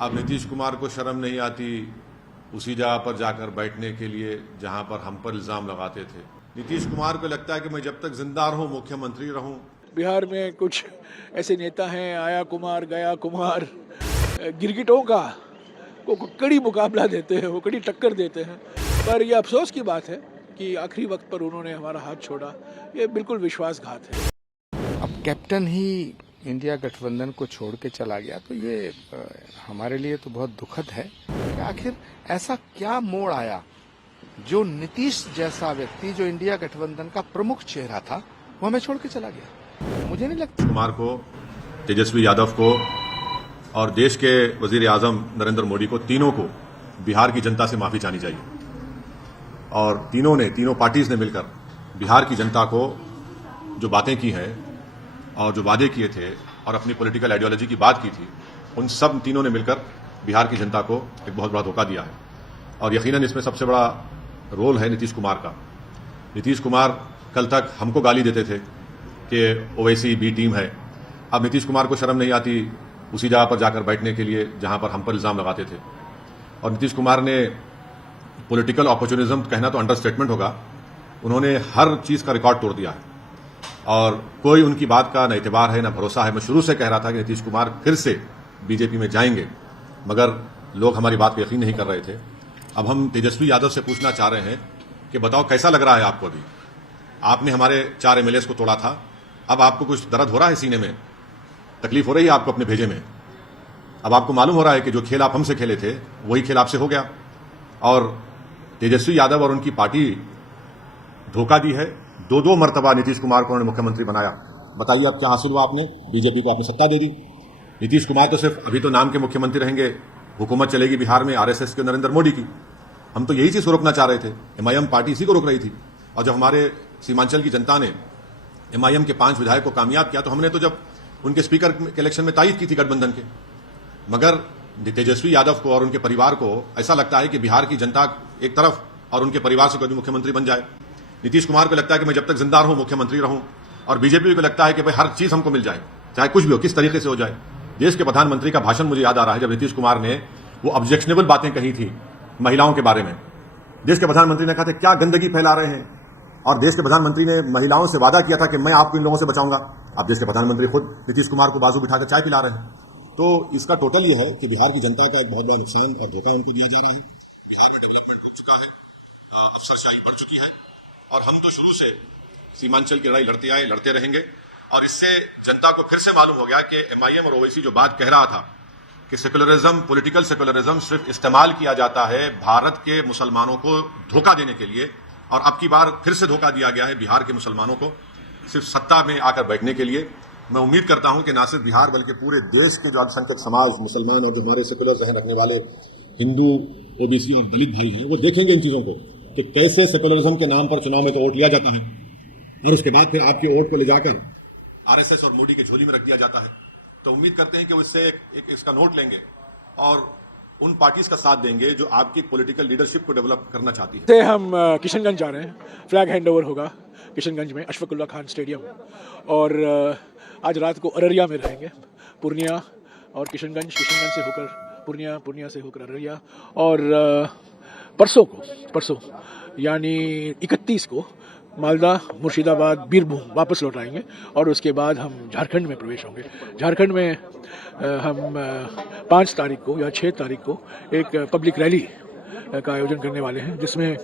अब नीतीश कुमार को शर्म नहीं आती उसी जगह पर जाकर बैठने के लिए जहां पर हम पर इल्जाम लगाते थे। नीतीश कुमार को लगता है कि मैं जब तक जिंदा रहूं मुख्यमंत्री रहूं। बिहार में कुछ ऐसे नेता हैं, आया कुमार गया कुमार, गिरगिटों का को कड़ी मुकाबला देते हैं, वो कड़ी टक्कर देते हैं। पर यह अफसोस की बात है कि आखिरी वक्त पर उन्होंने हमारा हाथ छोड़ा। ये बिल्कुल विश्वासघात है। अब कैप्टन ही इंडिया गठबंधन को छोड़ के चला गया तो ये हमारे लिए तो बहुत दुखद है कि आखिर ऐसा क्या मोड़ आया जो नीतीश जैसा व्यक्ति जो इंडिया गठबंधन का प्रमुख चेहरा था वो हमें छोड़ के चला गया। मुझे नहीं लगता कुमार को, तेजस्वी यादव को और देश के वजीर आजम नरेंद्र मोदी को, तीनों को बिहार की जनता से माफी चाहनी चाहिए। और तीनों पार्टीज ने मिलकर बिहार की जनता को जो बातें की हैं और जो वादे किए थे और अपनी पॉलिटिकल आइडियोलॉजी की बात की थी, उन सब तीनों ने मिलकर बिहार की जनता को एक बहुत बड़ा धोखा दिया है। और यकीनन इसमें सबसे बड़ा रोल है नीतीश कुमार का। नीतीश कुमार कल तक हमको गाली देते थे कि ओवैसी बी टीम है। अब नीतीश कुमार को शर्म नहीं आती उसी जगह पर जाकर बैठने के लिए जहां पर हम पर इल्जाम लगाते थे। और नीतीश कुमार ने पॉलिटिकल अपॉर्चुनिज्म कहना तो अंडरस्टेटमेंट होगा, उन्होंने हर चीज का रिकॉर्ड तोड़ दिया है और कोई उनकी बात का न एतबार है न भरोसा है। मैं शुरू से कह रहा था कि नीतीश कुमार फिर से बीजेपी में जाएंगे, मगर लोग हमारी बात पर यकीन नहीं कर रहे थे। अब हम तेजस्वी यादव से पूछना चाह रहे हैं कि बताओ कैसा लग रहा है आपको? अभी आपने हमारे 4 एमएलए को तोड़ा था, अब आपको कुछ दर्द हो रहा है सीने में? तकलीफ हो रही है आपको अपने भेजे में? अब आपको मालूम हो रहा है कि जो खेल आप हमसे खेले थे वही खेल आपसे हो गया। और तेजस्वी यादव और उनकी पार्टी धोखा दी है। 2 मरतबा नीतीश कुमार को उन्होंने मुख्यमंत्री बनाया। बताइए अब क्या हासिल हुआ? आपने बीजेपी को आपने सत्ता दे दी। नीतीश कुमार तो सिर्फ अभी तो नाम के मुख्यमंत्री रहेंगे, हुकूमत चलेगी बिहार में आरएसएस के नरेंद्र मोदी की। हम तो यही चीज रोकना चाह रहे थे, एमआईएम पार्टी इसी को रोक रही थी। और जब हमारे सीमांचल की जनता ने एमआईएम के 5 विधायक को कामयाब किया तो हमने तो जब उनके स्पीकर के इलेक्शन में तायद की थी गठबंधन के। मगर तेजस्वी यादव को और उनके परिवार को ऐसा लगता है कि बिहार की जनता एक तरफ और उनके परिवार से कभी मुख्यमंत्री बन जाए। नीतीश कुमार को लगता है कि मैं जब तक जिंदा रहूं मुख्यमंत्री रहूं, और बीजेपी को लगता है कि भाई हर चीज हमको मिल जाए, चाहे कुछ भी हो, किस तरीके से हो जाए। देश के प्रधानमंत्री का भाषण मुझे याद आ रहा है जब नीतीश कुमार ने वो ऑब्जेक्शनेबल बातें कही थी महिलाओं के बारे में। देश के प्रधानमंत्री ने कहा था क्या गंदगी फैला रहे हैं, और देश के प्रधानमंत्री ने महिलाओं से वादा किया था कि मैं आपको इन लोगों से बचाऊंगा। अब देश के प्रधानमंत्री खुद नीतीश कुमार को बाजू बिठाकर चाय पिला रहे हैं। तो इसका टोटल ये है कि बिहार की जनता का एक बहुत बड़ा नुकसान और धोखा उनको दिया जा रहा है। बिहार में डेवलपमेंट रुक चुका है, अफसरशाही बढ़ चुकी है, और हम तो शुरू से सीमांचल की लड़ाई लड़ते आए, लड़ते रहेंगे। और इससे जनता को फिर से मालूम हो गया कि एमआईएम और ओवैसी जो बात कह रहा था कि सेकुलरिज्म, पॉलिटिकल सेकुलरिज्म सिर्फ इस्तेमाल किया जाता है भारत के मुसलमानों को धोखा देने के लिए, और अब की बार फिर से धोखा दिया गया है बिहार के मुसलमानों को सिर्फ सत्ता में आकर बैठने के लिए। मैं उम्मीद करता हूं कि न सिर्फ बिहार बल्कि पूरे देश के जो अल्पसंख्यक समाज, मुसलमान और जो हमारे सेकुलर जहन रखने वाले हिंदू, ओबीसी और दलित भाई हैं, वो देखेंगे इन चीजों को कि कैसे सेकुलरिज्म के नाम पर चुनाव में तो वोट लिया जाता है और उसके बाद फिर आपके वोट को ले जाकर आरएसएस और मोदी की झोली में रख दिया जाता है। तो उम्मीद करते हैं कि वो इससे एक इसका नोट लेंगे और उन पार्टीज का साथ देंगे जो आपकी पॉलिटिकल लीडरशिप को डेवलप करना चाहती है। से हम किशनगंज जा रहे हैं। फ्लैग हैंडओवर होगा किशनगंज में अशफाकुल्ला खान स्टेडियम, और आज रात को अररिया में रहेंगे। पूर्णिया और किशनगंज से होकर पूर्णिया से होकर अररिया, और परसों यानी 31 को मालदा, मुर्शिदाबाद, बीरभूम वापस लौट आएंगे। और उसके बाद हम झारखंड में प्रवेश होंगे। झारखंड में हम 5 तारीख को या 6 तारीख को एक पब्लिक रैली का आयोजन करने वाले हैं, जिसमें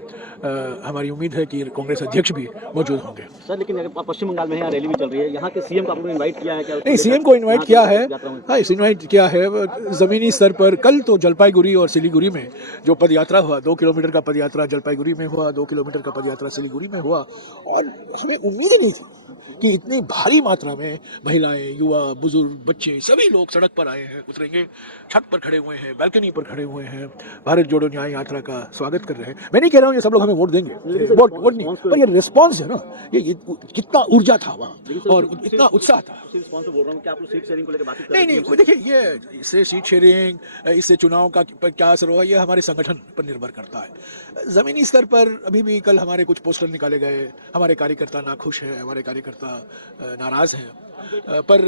हमारी उम्मीद है कि कांग्रेस अध्यक्ष भी मौजूद होंगे। सर, लेकिन अगर पश्चिम बंगाल में यहाँ रैली भी चल रही है, यहाँ के सीएम को आपने इनवाइट किया है क्या? नहीं, सीएम को इनवाइट किया है। हाँ, इनवाइट किया है ज़मीनी स्तर पर। कल तो जलपाईगुड़ी और सिलीगुड़ी में जो पदयात्रा हुआ, 2 किलोमीटर का पदयात्रा जलपाईगुड़ी में हुआ, 2 किलोमीटर का पदयात्रा सिलीगुड़ी में हुआ, और हमें उम्मीद ही नहीं थी कि इतनी भारी मात्रा में महिलाएं, युवा, बुजुर्ग, बच्चे सभी लोग सड़क पर आए हैं, उतरेंगे, छत पर खड़े हुए हैं, बालकनी पर खड़े हुए हैं, भारत जोड़ो न्याय यात्रा का स्वागत कर रहे हैं। मैं नहीं कह रहा हूँ ये सब लोग हमें वोट देंगे, वोट नहीं, पर ये रिस्पॉन्स है ना, ये कितना ऊर्जा था वहाँ और इतना उत्साह था। नहीं, देखिए, ये इससे सीट शेयरिंग, इससे चुनाव का क्या असर होगा, ये हमारे संगठन पर निर्भर करता है। जमीनी स्तर पर अभी भी कल हमारे कुछ पोस्टर निकाले गए, हमारे कार्यकर्ता नाखुश हैं, हमारे कार्यकर्ता नाराज हैं, पर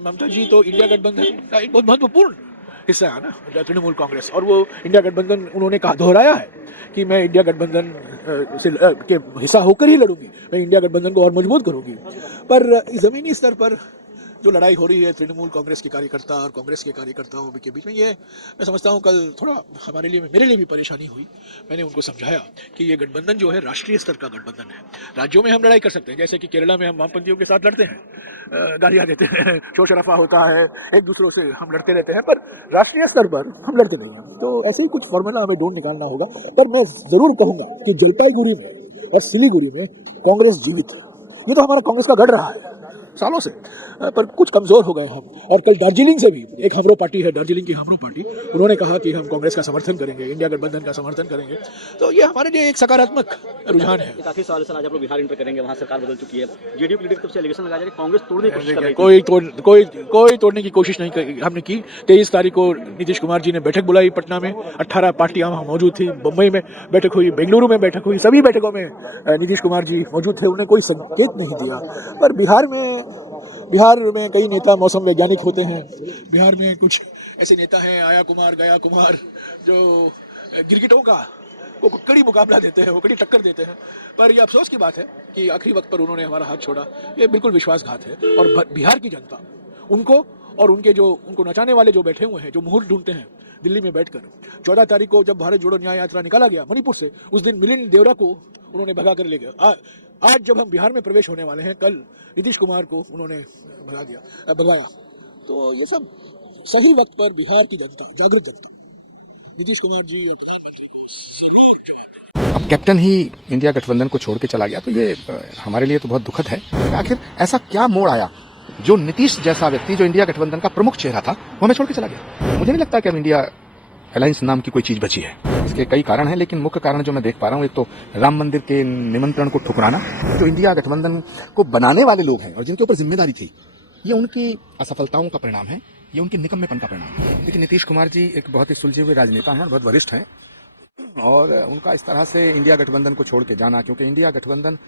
ममता जी तो इंडिया गठबंधन का एक बहुत महत्वपूर्ण हिस्सा है ना तृणमूल कांग्रेस, और वो इंडिया गठबंधन उन्होंने कहा, दोहराया है कि मैं इंडिया गठबंधन के हिस्सा होकर ही लड़ूंगी, मैं इंडिया गठबंधन को और मजबूत करूंगी। पर ज़मीनी स्तर पर जो लड़ाई हो रही है तृणमूल कांग्रेस के कार्यकर्ता और कांग्रेस के कार्यकर्ताओं के बीच में, ये मैं समझता हूँ कल थोड़ा हमारे लिए, मेरे लिए भी परेशानी हुई। मैंने उनको समझाया कि ये गठबंधन जो है राष्ट्रीय स्तर का गठबंधन है। राज्यों में हम लड़ाई कर सकते हैं, जैसे कि केरला में हम वामपंथियों के साथ लड़ते हैं, गालियाँ देते हैं, शोर शराफा होता है, एक दूसरों से हम लड़ते रहते हैं, पर राष्ट्रीय स्तर पर हम लड़ते नहीं हैं। तो ऐसे ही कुछ फॉर्मूला हमें ढूंढ निकालना होगा। पर मैं जरूर कहूँगा कि जलपाईगुड़ी में और सिलीगुड़ी में कांग्रेस जीवित है। ये तो हमारा कांग्रेस का गढ़ रहा है सालों से, पर कुछ कमजोर हो गए हम। और कल दार्जिलिंग से भी एक हमरो पार्टी है, दार्जिलिंग की हमरो पार्टी, उन्होंने कहा कि हम कांग्रेस का समर्थन करेंगे, इंडिया गठबंधन का समर्थन करेंगे। तो ये हमारे लिए एक सकारात्मक रुझान है। काफी साल से आज आप लोग बिहार इंटर करेंगे, वहाँ सरकार बदल चुकी है, जेडीयू की लीडर से एलिगेशन लगाया जा रहा है कांग्रेस तोड़ने की कोशिश कर रही है। कोई तोड़ने की कोशिश नहीं हमने की। 23 तारीख को नीतीश कुमार जी ने बैठक बुलाई पटना में, 18 पार्टियां वहाँ मौजूद थी, मुंबई में बैठक हुई, बेंगलुरु में बैठक हुई, सभी बैठकों में नीतीश कुमार जी मौजूद थे, उन्हें कोई संकेत नहीं दिया। पर बिहार में कई नेता मौसम वैज्ञानिक होते हैं। बिहार में कुछ ऐसे नेता हैं, आया कुमार गया कुमार, जो गिरगिटों का वो कड़ी मुकाबला देते हैं, वो कड़ी टक्कर देते हैं। पर ये अफसोस की बात है कि आखिरी वक्त पर उन्होंने हमारा हाथ छोड़ा। ये बिल्कुल विश्वासघात है। और बिहार की जनता उनको और उनके जो उनको नचाने वाले जो बैठे हुए हैं, जो मुहूर्त ढूंढते हैं दिल्ली में बैठकर, 14 तारीख को जब भारत जोड़ो न्याय यात्रा निकाला गया मणिपुर से, उस दिन मिलिंद देवरा को उन्होंने भगा कर ले गया। आज जब हम बिहार में प्रवेश होने वाले हैं, कल नीतीश कुमार को उन्होंने भगाया। तो ये सब सही वक्त पर बिहार की जनता, जागृत जनता, नीतीश कुमार जी और प्रधानमंत्री, अब कैप्टन ही इंडिया गठबंधन को छोड़ के चला गया, तो ये हमारे लिए तो बहुत दुखद है। आखिर ऐसा क्या मोड़ आया जो नीतीश जैसा व्यक्ति, जो इंडिया गठबंधन का प्रमुख चेहरा था, वो हमें छोड़ के चला गया। मुझे नहीं लगता कि अब इंडिया अलायंस नाम की कोई चीज बची है। इसके कई कारण हैं, लेकिन मुख्य कारण जो मैं देख पा रहा हूँ, एक तो राम मंदिर के निमंत्रण को ठुकराना। जो इंडिया गठबंधन को बनाने वाले लोग हैं और जिनके ऊपर जिम्मेदारी थी, ये उनकी असफलताओं का परिणाम है, ये उनके निकम्मेपन का परिणाम है। लेकिन नीतीश कुमार जी एक बहुत ही सुलझे हुए राजनेता हैं, बहुत वरिष्ठ हैं, और उनका इस तरह से इंडिया गठबंधन को छोड़ के जाना, क्योंकि इंडिया गठबंधन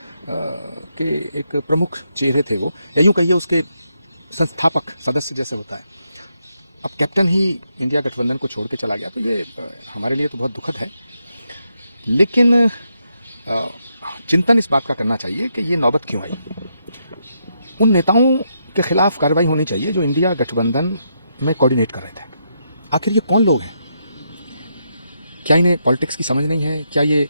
के एक प्रमुख चेहरे थे वो, या यूं कहिए उसके संस्थापक सदस्य जैसे होता है। अब कैप्टन ही इंडिया गठबंधन को छोड़ के चला गया, तो ये हमारे लिए तो बहुत दुखद है। लेकिन चिंतन इस बात का करना चाहिए कि ये नौबत क्यों आई। उन नेताओं के खिलाफ कार्रवाई होनी चाहिए जो इंडिया गठबंधन में कोऑर्डिनेट कर रहे थे। आखिर ये कौन लोग हैं? क्या इन्हें पॉलिटिक्स की समझ नहीं है? क्या ये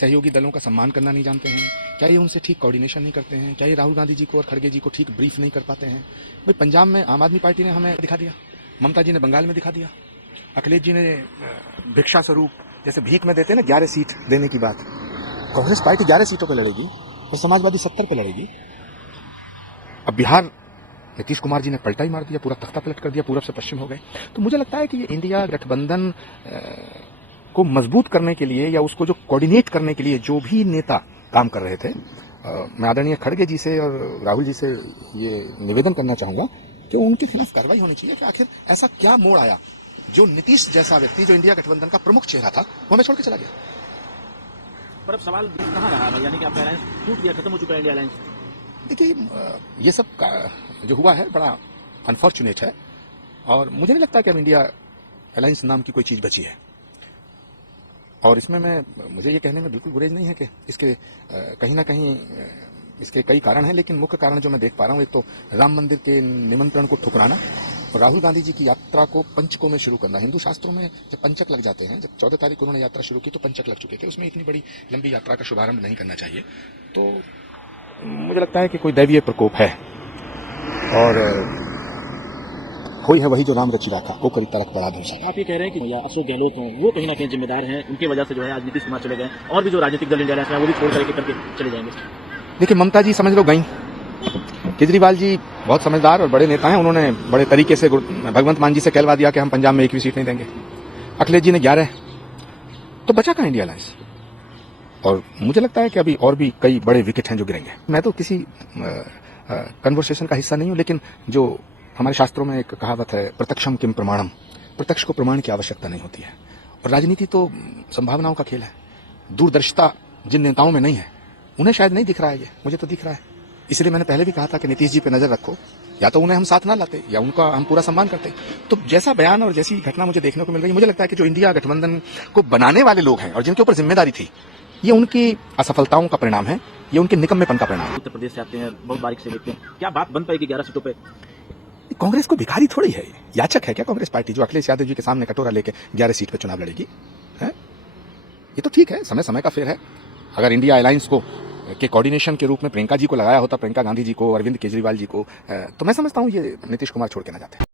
सहयोगी दलों का सम्मान करना नहीं जानते हैं? क्या ये उनसे ठीक कोऑर्डिनेशन नहीं करते हैं? क्या ये राहुल गांधी जी को और खड़गे जी को ठीक ब्रीफ नहीं कर पाते हैं? भाई, पंजाब में आम आदमी पार्टी ने हमें दिखा दिया, ममता जी ने बंगाल में दिखा दिया, अखिलेश जी ने भिक्षा स्वरूप, जैसे भीख में देते हैं ना 11 सीट देने की बात, कांग्रेस पार्टी 11 सीटों पर लड़ेगी और समाजवादी 70 पर लड़ेगी। अब बिहार नीतीश कुमार जी ने पलटा ही मार दिया, पूरा तख्ता पलट कर दिया, पूरब से पश्चिम हो गए। तो मुझे लगता है कि ये इंडिया गठबंधन को मजबूत करने के लिए, या उसको जो कोऑर्डिनेट करने के लिए जो भी नेता काम कर रहे थे, मैं आदरणीय खड़गे जी से और राहुल जी से ये निवेदन करना चाहूंगा कि उनके खिलाफ कार्रवाई होनी चाहिए कि आखिर ऐसा क्या मोड़ आया जो नीतीश जैसा व्यक्ति, जो इंडिया गठबंधन का प्रमुख चेहरा था, वो हमें छोड़ के चला गया। पर अब सवाल कहाँ रहा है, यानी कि आपका अलायंस टूट गया, खत्म हो चुका है इंडिया अलायंस? देखिए, ये सब जो हुआ है बड़ा अनफॉर्चुनेट है, और मुझे नहीं लगता कि अब इंडिया अलायंस नाम की कोई चीज बची है। और इसमें मुझे ये कहने में बिल्कुल गुरेज नहीं है कि इसके कहीं ना कहीं इसके कई कारण हैं, लेकिन मुख्य कारण जो मैं देख पा रहा हूँ, एक तो राम मंदिर के निमंत्रण को ठुकराना और राहुल गांधी जी की यात्रा को पंचकों में शुरू करना। हिंदू शास्त्रों में जब पंचक लग जाते हैं, जब 14 तारीख को उन्होंने यात्रा शुरू की तो पंचक लग चुके थे, उसमें इतनी बड़ी लंबी यात्रा का शुभारंभ नहीं करना चाहिए। तो मुझे लगता है कि कोई दैवीय प्रकोप है, और कोई है वही जो राम रचि राखा, वो करी तरक बड़ा धूसा। आप ये कह रहे हैं कि अशोक गहलोत हों, वो कहीं ना कहीं जिम्मेदार हैं, उनकी वजह से जो है आज नीतीश कुमार चले गए, और भी जो राजनीतिक दल इंडिया अलायंस में वो भी छोड़ करके चले जाएंगे। देखिए, ममता जी समझ लो गई, केजरीवाल जी बहुत समझदार और बड़े नेता हैं, उन्होंने बड़े तरीके से भगवंत मान जी से कहलवा दिया कि हम पंजाब में एक भी सीट नहीं देंगे। अखिलेश जी ने 11, तो बचा कहाँ इंडिया अलायंस? और मुझे लगता है कि अभी और भी कई बड़े विकेट हैं जो गिरेंगे। मैं तो किसी कन्वर्सेशन का हिस्सा नहीं हूं, लेकिन जो हमारे शास्त्रों में एक कहावत है, प्रत्यक्षम किम प्रमाणम, प्रत्यक्ष को प्रमाण की आवश्यकता नहीं होती है। और राजनीति तो संभावनाओं का खेल है। दूरदर्शिता जिन नेताओं में नहीं है, उन्हें शायद नहीं दिख रहा है, ये मुझे तो दिख रहा है। इसलिए मैंने पहले भी कहा था कि नीतीश जी पे नजर रखो, या तो उन्हें हम साथ ना लाते या उनका हम पूरा सम्मान करते। तो जैसा बयान और जैसी घटना मुझे देखने को मिल रही है, मुझे लगता है कि जो इंडिया गठबंधन को बनाने वाले लोग हैं और जिनके ऊपर जिम्मेदारी थी, ये उनकी असफलताओं का परिणाम है, ये उनके निकम्मेपन का परिणाम है। उत्तर प्रदेश से आते हैं, बहुत बारीक से देखते हैं, क्या बात बन पाएगी 11 सीटों पे? कांग्रेस को भिखारी थोड़ी है, याचक है क्या कांग्रेस पार्टी जो अखिलेश यादव जी के सामने कटोरा लेके 11 सीट पे चुनाव लड़ेगी? है ये तो ठीक है, समय समय का फेर है। अगर इंडिया अलायंस को के कोऑर्डिनेशन के रूप में प्रियंका जी को लगाया होता, प्रियंका गांधी जी को, अरविंद केजरीवाल जी को, तो मैं समझता हूं ये नीतीश कुमार छोड़ के ना जाते।